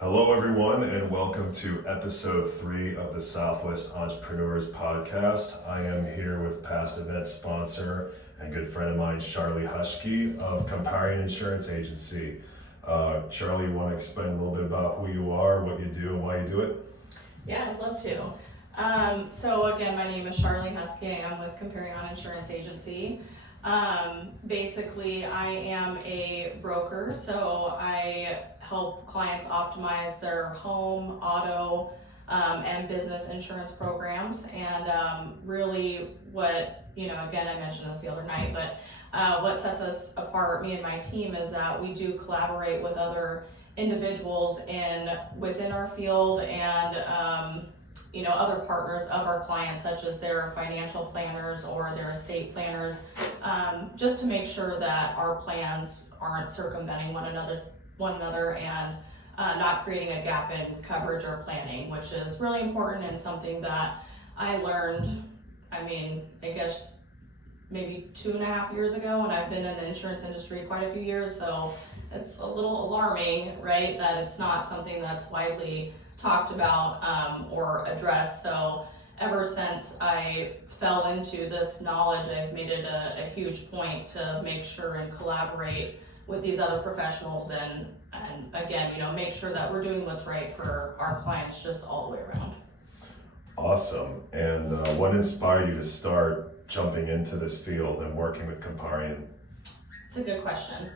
Hello, everyone, and welcome to episode 3 of the Southwest Entrepreneurs Podcast. I am here with past event sponsor and good friend of mine, Sharlee Huschke of Comparion Insurance Agency. Sharlee, you want to explain a little bit about who you are, what you do, and why you do it? Yeah, I'd love to. So again, my name is Sharlee Huschke. I'm with Comparion Insurance Agency. Basically, I am a broker, so I help clients optimize their home, auto, and business insurance programs. And really what, again, I mentioned this the other night, but what sets us apart, me and my team, is that we do collaborate with other individuals within our field and other partners of our clients, such as their financial planners or their estate planners, just to make sure that our plans aren't circumventing one another and not creating a gap in coverage or planning, which is really important and something that I learned, I guess maybe 2.5 years ago, and I've been in the insurance industry quite a few years, so it's a little alarming, right, that it's not something that's widely talked about or addressed. So ever since I fell into this knowledge, I've made it a huge point to make sure and collaborate with these other professionals and again, make sure that we're doing what's right for our clients just all the way around. Awesome. And what inspired you to start jumping into this field and working with Comparion? It's a good question.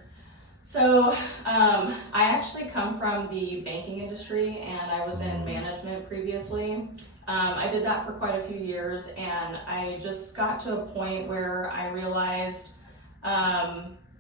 So I actually come from the banking industry and I was in management previously. I did that for quite a few years, and I just got to a point where I realized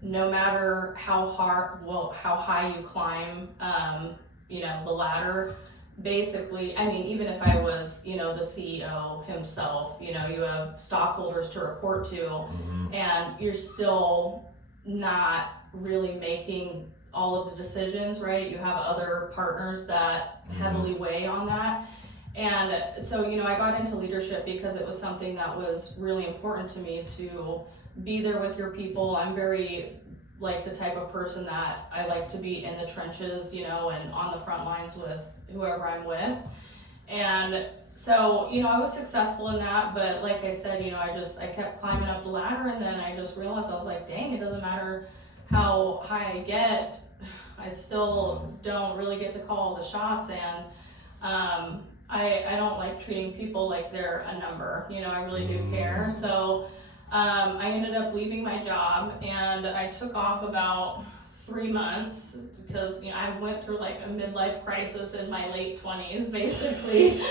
no matter how high you climb, the ladder, basically, even if I was, the CEO himself, you have stockholders to report to, and you're still not really making all of the decisions, right? You have other partners that heavily weigh on that. And so, I got into leadership because it was something that was really important to me, to be there with your people. I'm very the type of person that I like to be in the trenches, and on the front lines with whoever I'm with. And so, I was successful in that, but like I said, I kept climbing up the ladder, and then I just realized, I was like, dang, it doesn't matter how high I get, I still don't really get to call the shots, and I don't like treating people like they're a number, I really do care. So I ended up leaving my job, and I took off about 3 months because I went through a midlife crisis in my late 20s, basically.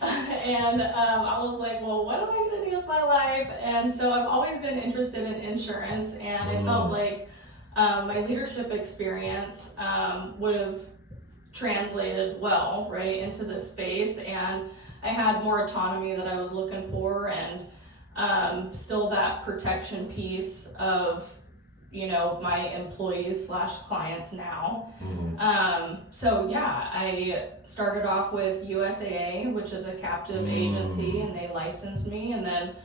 And I was like, well, what am I gonna do with my life? And so I've always been interested in insurance, and I felt like my leadership experience would have translated well, right, into this space, and I had more autonomy that I was looking for, and still that protection piece of my employees / clients now. So yeah, I started off with USAA, which is a captive agency, and they licensed me, and then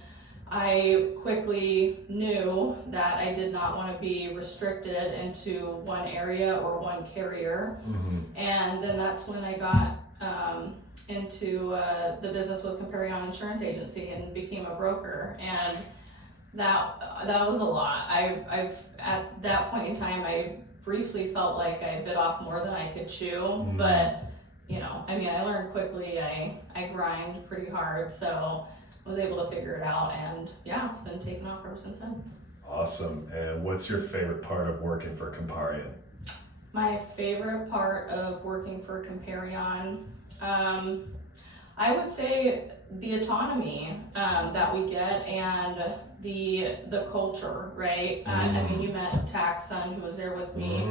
I quickly knew that I did not want to be restricted into one area or one carrier. And then that's when I got into the business with Comparion Insurance Agency and became a broker. And that was a lot. I've at that point in time, I briefly felt like I bit off more than I could chew, but I learned quickly. I grind pretty hard, so I was able to figure it out, and yeah, it's been taking off ever since then. Awesome. And what's your favorite part of working for Comparion? My favorite part of working for Comparion, I would say the autonomy that we get, and the culture, right? You met Tack's son, who was there with me.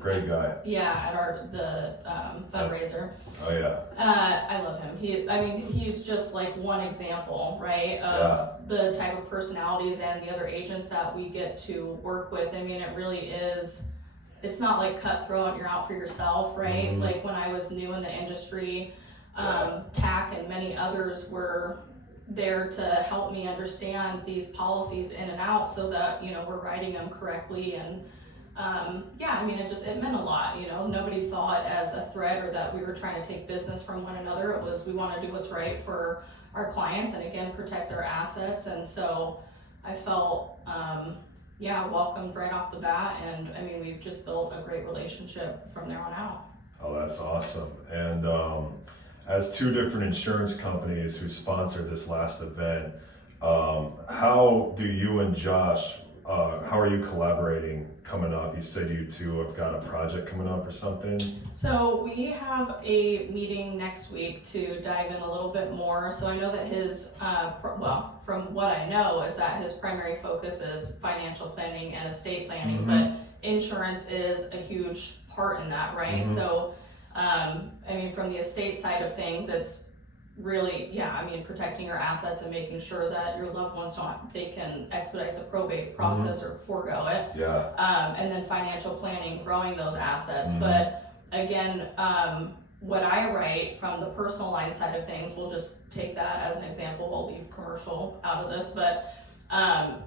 Great guy. Yeah, at the fundraiser. Oh yeah. I love him. He's just one example, right, of the type of personalities and the other agents that we get to work with. It really is. It's not cutthroat and you're out for yourself, right? When I was new in the industry, Tack and many others were there to help me understand these policies in and out, so that we're writing them correctly and yeah, I mean, it meant a lot, you know, nobody saw it as a threat or that we were trying to take business from one another. It was, we want to do what's right for our clients and again, protect their assets. And so I felt, yeah, welcomed right off the bat. And I mean, we've just built a great relationship from there on out. Oh, that's awesome. And as two different insurance companies who sponsored this last event, how do you and Josh, how are you collaborating coming up? You said you two have got a project coming up or something? So we have a meeting next week to dive in a little bit more. So I know that his, well, from what I know is that his primary focus is financial planning and estate planning, but insurance is a huge part in that, right? So, I mean, from the estate side of things, it's really, yeah, I mean, protecting your assets and making sure that your loved ones they can expedite the probate process or forego it. Yeah. And then financial planning, growing those assets. But again, what I write from the personal line side of things, we'll just take that as an example. We'll leave commercial out of this, but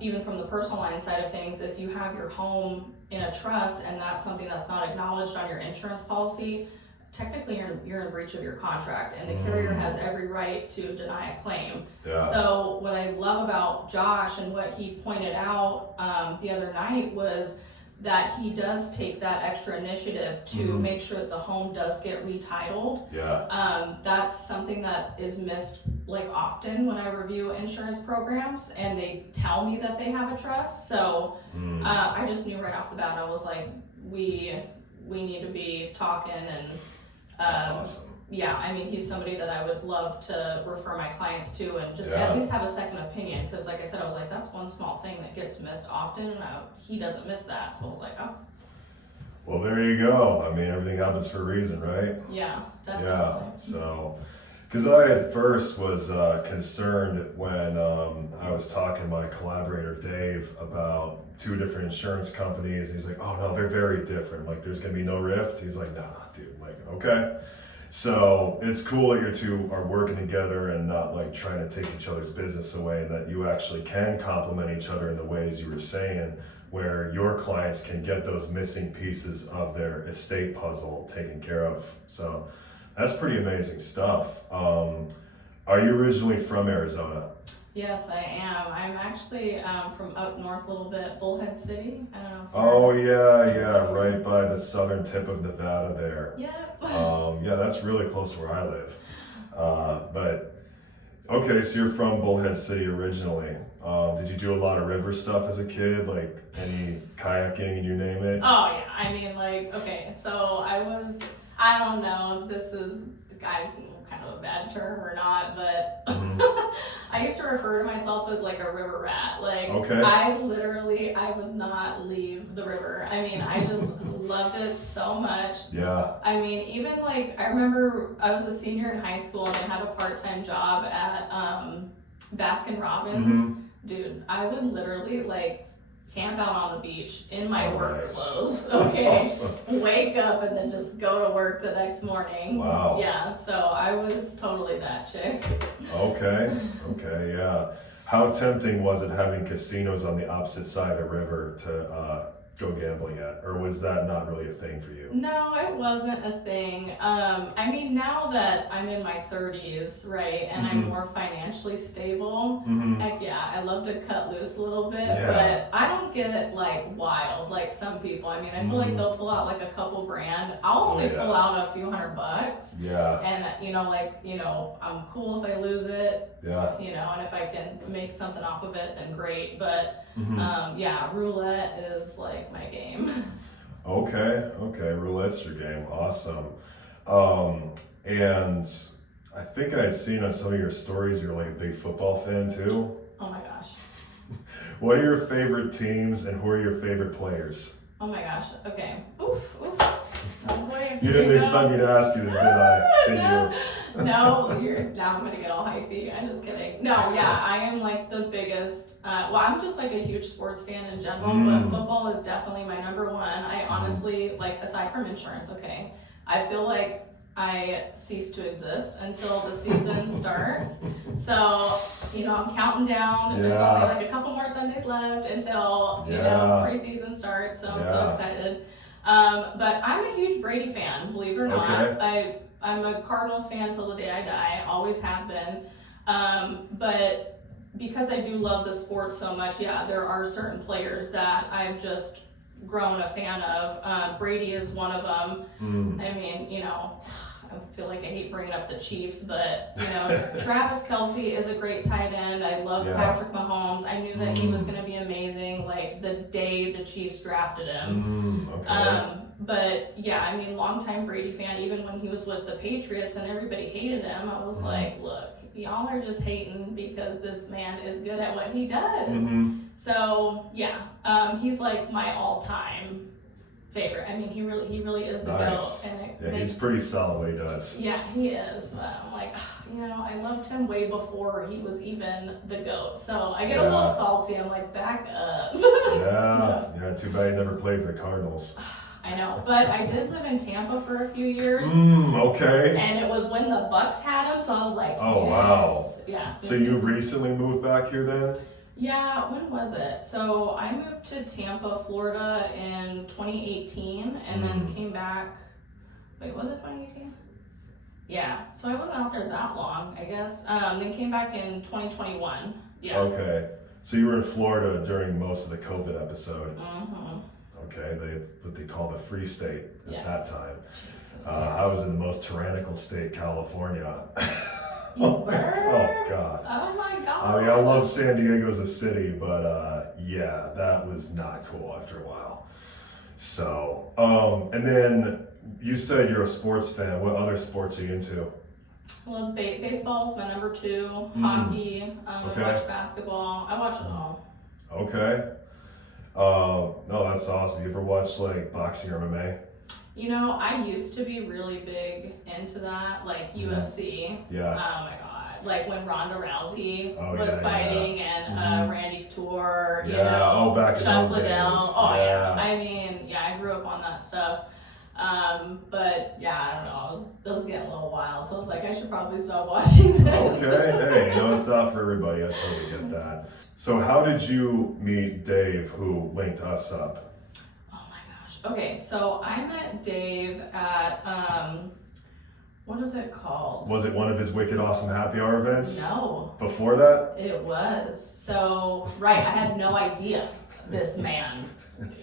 even from the personal line side of things, if you have your home in a trust and that's something that's not acknowledged on your insurance policy, technically you're in breach of your contract and the carrier has every right to deny a claim. Yeah. So what I love about Josh and what he pointed out the other night was that he does take that extra initiative to make sure that the home does get retitled. Yeah. That's something that is missed like often when I review insurance programs and they tell me that they have a trust. So I just knew right off the bat, I was like, we need to be talking and That's awesome. yeah, I mean, he's somebody that I would love to refer my clients to and just at least have a second opinion. Because like I said, I was like, that's one small thing that gets missed often, and he doesn't miss that. So I was like, oh. Well, there you go. I mean, everything happens for a reason, right? Yeah, definitely. Yeah, so, because I at first was concerned when I was talking to my collaborator, Dave, about two different insurance companies. He's like, oh no, they're very different. Like, there's gonna be no rift. He's like, nah, dude. I'm like, okay. So it's cool that you two are working together and not like trying to take each other's business away, and that you actually can complement each other in the ways you were saying, where your clients can get those missing pieces of their estate puzzle taken care of. So that's pretty amazing stuff. Are you originally from Arizona? Yes, I am. I'm actually from up north a little bit, Bullhead City. I don't know if Oh yeah, right by the southern tip of Nevada there. Yeah. Yeah, that's really close to where I live. But okay, so you're from Bullhead City originally. Did you do a lot of river stuff as a kid, like any kayaking and you name it? Oh yeah, I mean, like, okay, so I don't know if this is kind of a bad term or not, but I used to refer to myself as like a river rat. Like, okay. I would not leave the river. I mean, I just loved it so much. Yeah. I mean, even like, I remember I was a senior in high school and I had a part-time job at Baskin Robbins. Dude, I would literally like camp out on the beach in my work clothes. Okay. That's awesome. Wake up and then just go to work the next morning. Wow. Yeah, so I was totally that chick. Okay, yeah. How tempting was it having casinos on the opposite side of the river to go gambling at? Or was that not really a thing for you? No, it wasn't a thing. I mean, now that I'm in my 30s, right, and I'm more financially stable, heck yeah, I love to cut loose a little bit, but I don't get like wild like some people. I mean, I feel like they'll pull out like a couple grand. I'll only pull out a few $100. Yeah. And I'm cool if I lose it. Yeah. And if I can make something off of it, then great. But yeah, roulette is like my game. Okay, roulette's your game. Awesome. And I think I'd seen on some of your stories you're like a big football fan too. Oh my gosh. What are your favorite teams and who are your favorite players? Oh my gosh. Okay. Oof. Oh boy. You didn't expect me to ask you this, did I? Did you? No, now I'm gonna get all hypey. I'm just kidding. No, yeah, I am like the biggest. I'm just like a huge sports fan in general, but football is definitely my number one. I honestly, like, aside from insurance, okay, I feel like I cease to exist until the season starts. So, I'm counting down. There's only like a couple more Sundays left until, preseason starts. So I'm so excited. But I'm a huge Brady fan, believe it or not. Okay. I'm a Cardinals fan till the day I die, always have been. But because I do love the sport so much, there are certain players that I've just grown a fan of. Brady is one of them. I mean, I feel like I hate bringing up the Chiefs, but Travis Kelce is a great tight end. I love Patrick Mahomes. I knew that he was going to be amazing, like the day the Chiefs drafted him. But I mean, longtime Brady fan. Even when he was with the Patriots and everybody hated him, I was like, look, y'all are just hating because this man is good at what he does. So he's like my all-time favorite. I mean, he really is the GOAT. And he's pretty solid what he does. Yeah, he is. But I'm like, I loved him way before he was even the GOAT. So I get a little salty. I'm like, back up. Too bad he never played for the Cardinals. I know, but I did live in Tampa for a few years. Okay. And it was when the Bucks had him, so I was like, wow. Yeah. So you recently moved back here then? Yeah, when was it? So I moved to Tampa, Florida in 2018 and then came back, was it 2018? Yeah, so I wasn't out there that long, I guess. Then came back in 2021. Yeah. Okay. So you were in Florida during most of the COVID episode. Okay, what they call the Free State at that time. I was in the most tyrannical state, California. You were? Oh God. Oh my God. I mean, I love San Diego as a city, but that was not cool after a while. So, and then you said you're a sports fan. What other sports are you into? Well, baseball is my number 2. Hockey. I watch basketball. I watch it all. Okay. No, that's awesome. You ever watch like boxing or MMA? I used to be really big into that, like UFC. Yeah. Oh my God. Like when Ronda Rousey was fighting and Randy Couture, back in Chuck those Liddell. days. I mean, I grew up on that stuff. But I don't know, it was getting a little wild. So I was like, I should probably stop watching this. Okay, hey, it's not for everybody. I totally get that. So how did you meet Dave, who linked us up? Okay, so I met Dave at, what is it called? Was it one of his Wicked Awesome Happy Hour events? No. Before that? It was. So, I had no idea this man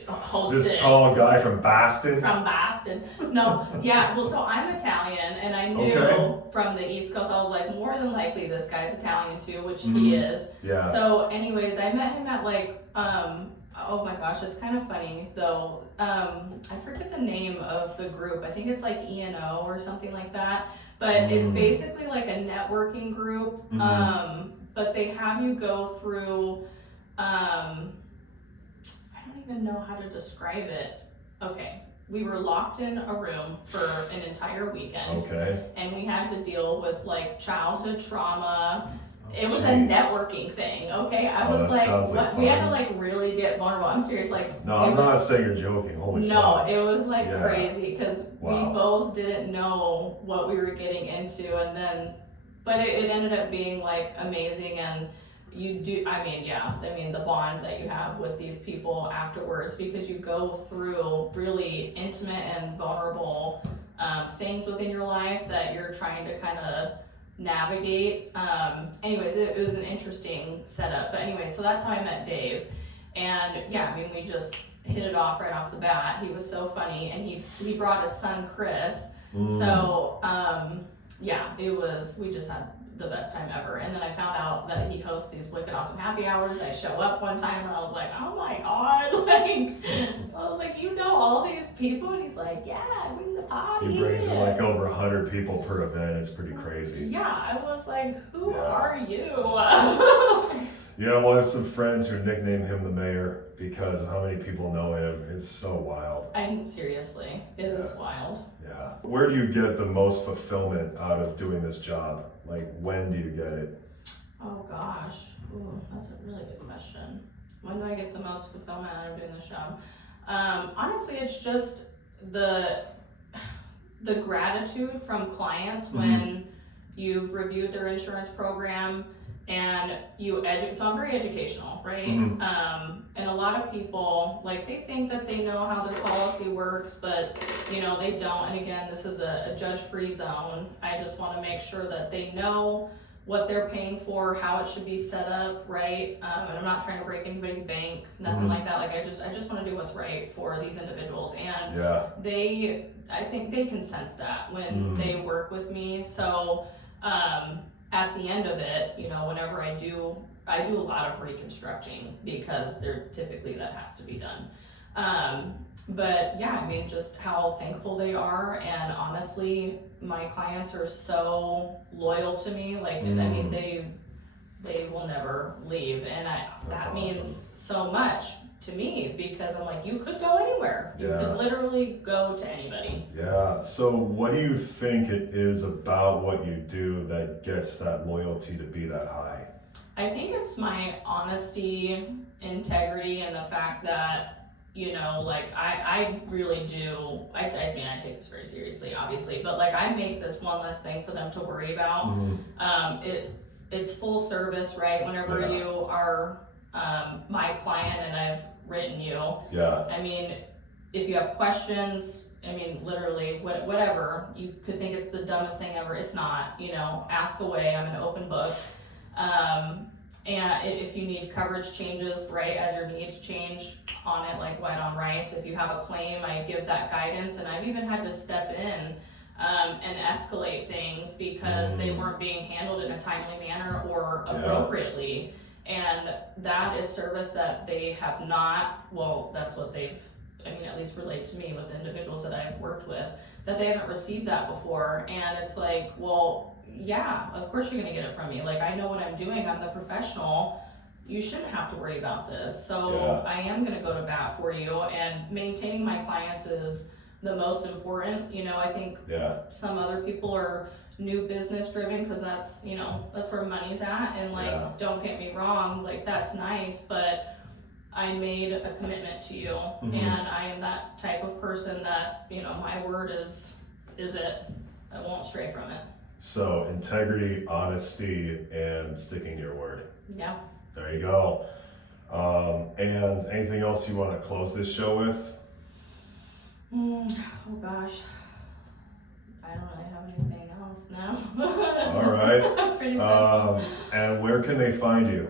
hosted. This tall guy from Boston? From Boston. No, so I'm Italian, and I knew from the East Coast, I was like, more than likely this guy's Italian too, which he is. Yeah. So anyways, I met him at like, oh my gosh, it's kind of funny though. I forget the name of the group. I think it's like E&O or something like that. But it's basically like a networking group. But they have you go through, I don't even know how to describe it. Okay. We were locked in a room for an entire weekend. Okay. And we had to deal with like childhood trauma. It was a networking thing, okay? I was like, what? We had to like really get vulnerable. I'm serious, like. No, I'm not saying you're joking. Holy smokes. No, it was like crazy because we both didn't know what we were getting into, and then, but it ended up being like amazing, and you do. I mean, the bond that you have with these people afterwards, because you go through really intimate and vulnerable things within your life that you're trying to kind of navigate. Anyways, it was an interesting setup. But anyway, so that's how I met Dave. And we just hit it off right off the bat. He was so funny, and he brought his son Chris. So we just had the best time ever. And then I found out that he hosts these Wicked Awesome Happy Hours. I show up one time and I was like, oh my God, I was like, all these people? And he's like, yeah, bring the party. He brings in like over 100 people per event. It's pretty crazy. Yeah, I was like, who are you? Well, I have some friends who nickname him the mayor because of how many people know him. It's so wild. Seriously, it is wild. Yeah. Where do you get the most fulfillment out of doing this job? Like, when do you get it? Oh gosh, that's a really good question. When do I get the most fulfillment out of doing this job? Honestly, it's just the the gratitude from clients when you've reviewed their insurance program and you educate. So I'm very educational, right? And a lot of people, like, they think that they know how their policy works, but you know, they don't. And again, this is a judge-free zone. I just want to make sure that they know what they're paying for, how it should be set up, right? And I'm not trying to break anybody's bank, nothing like that. Like, I just want to do what's right for these individuals, and I think they can sense that when they work with me. So at the end of it, you know, whenever I do a lot of reconstructing, because there typically that has to be done. But yeah, I mean, just how thankful they are, and honestly, my clients are so loyal to me. Like, I mean, they will never leave, and that means so much to me, because I'm like, you could go anywhere. You could literally go to anybody. Yeah. So what do you think it is about what you do that gets that loyalty to be that high? I think it's my honesty, integrity, and the fact that, you know, like, I really do, I mean, I take this very seriously, obviously, but like, I make this one less thing for them to worry about. It's full service, right? Whenever you are my client and I've written you, I mean, if you have questions, I mean, literally, whatever, you could think it's the dumbest thing ever, it's not, you know, ask away, I'm an open book. And if you need coverage changes, right, as your needs change on it, like white on rice, if you have a claim, I give that guidance, and I've even had to step in and escalate things because they weren't being handled in a timely manner or appropriately. And that is service that they have not, well, that's what they've, I mean, at least relate to me with the individuals that I've worked with, that they haven't received that before. And it's like, well, yeah, of course you're gonna get it from me. Like, I know what I'm doing, I'm the professional. You shouldn't have to worry about this. So I am gonna go to bat for you, and maintaining my clients is the most important. You know, I think some other people are new business driven, because that's, you know, that's where money's at. And like, don't get me wrong, like, that's nice, but I made a commitment to you, and I am that type of person that, you know, my word is it. I won't stray from it. So integrity, honesty, and sticking to your word. Yeah. There you go. And anything else you want to close this show with? Oh gosh, I don't really have anything else now. All right. Pretty simple. And where can they find you?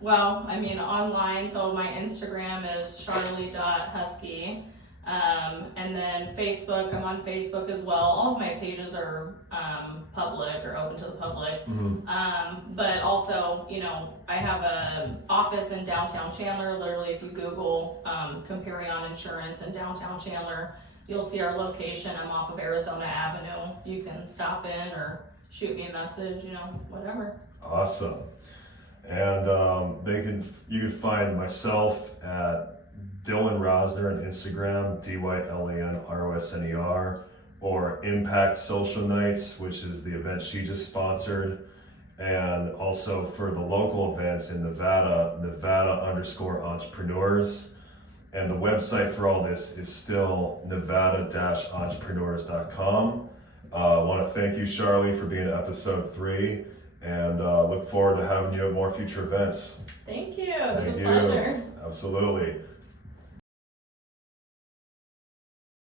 Well, I mean, online, so my Instagram is Sharlee.Huschke. And then Facebook, I'm on Facebook as well. All of my pages are public or open to the public. But also, you know, I have an office in downtown Chandler. Literally, if you Google Comparion Insurance in downtown Chandler, you'll see our location. I'm off of Arizona Avenue. You can stop in or shoot me a message, you know, whatever. Awesome. And you can find myself at Dylan Rosner on Instagram, DYLANROSNER, or Impact Social Nights, which is the event she just sponsored. And also for the local events in Nevada, Nevada_entrepreneurs. And the website for all this is still nevada-entrepreneurs.com. I want to thank you, Sharlee, for being at episode 3, and look forward to having you at more future events. Thank you. It was a pleasure. Absolutely.